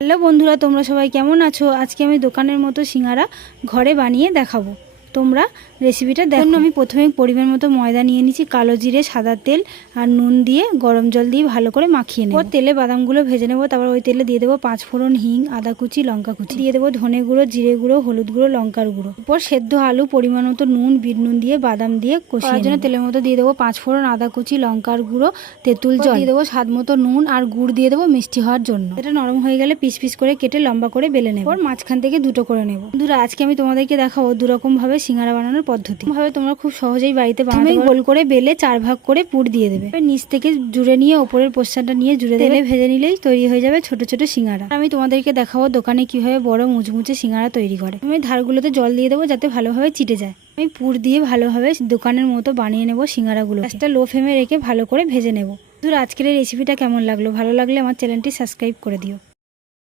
Hello বন্ধুরা, তোমরা সবাই কেমন আছো? আজকে আমি দোকানের মতো সিঙ্গারা ঘরে বানিয়ে দেখাবো। তোমরা রেসিপিটা দেখো। আমি প্রথমে পরিমাণ মতো ময়দা নিয়ে নিচ্ছি, কালো জিরে, সাদা তেল আর নুন দিয়ে গরম জল দিয়ে ভালো করে মাখিয়ে নেব। তেলে বাদামগুলো ভেজে নেবো। তারপর ওই তেলে দিয়ে দেবো 5 ফোড়ন, হিং, আদা কুচি, লঙ্কা কুচি, দিয়ে দেবো ধনে গুঁড়ো, জিরে গুঁড়ো, হলুদ গুঁড়ো, লঙ্কার গুঁড়ো। এরপর সেদ্ধ আলু, পরিমাণ মতো নুন, বিট নুন দিয়ে বাদাম দিয়ে কষিয়ে জন্য তেলের মতো দিয়ে দেবো 5 ফোড়ন, আদা কুচি, লঙ্কার গুঁড়ো, তেঁতুল জল দিয়ে দেবো, স্বাদ মতো নুন আর গুড় দিয়ে দেবো মিষ্টি হওয়ার জন্য। এটা নরম হয়ে গেলে পিস পিস করে কেটে লম্বা করে বেলে নেব। এরপর মাঝখান থেকে দুটো করে নেব। বন্ধুরা, আজকে আমি তোমাদেরকে দেখাবো দুরকম ভাবে সিঙ্গারা বানানোর পদ্ধতি। ভাবে তোমরা খুব সহজেই বাড়িতে বানাতে পারো। গোল করে বেলে 4 ভাগ করে পুর দিয়ে দেবে। নিচ থেকে জুড়ে নিয়ে ওপরের পোর্শনটা নিয়ে জুড়ে তেলে ভেজে নিলেই তৈরি হয়ে যাবে ছোট ছোট সিঙ্গারা। আমি তোমাদেরকে দেখাবো দোকানে কিভাবে বড় মুচমুচে সিঙ্গারা তৈরি করে। আমি ধারগুলোতে জল দিয়ে দেবো যাতে ভালোভাবে চিটে যায়। আমি পুর দিয়ে ভালোভাবে দোকানের মতো বানিয়ে নেব সিঙ্গারাগুলো। গ্যাসটা লো ফ্লেমে রেখে ভালো করে ভেজে নেব। বন্ধুরা, আজকের এই রেসিপিটা কেমন লাগলো? ভালো লাগলে আমার চ্যানেলটি সাবস্ক্রাইব করে দিও।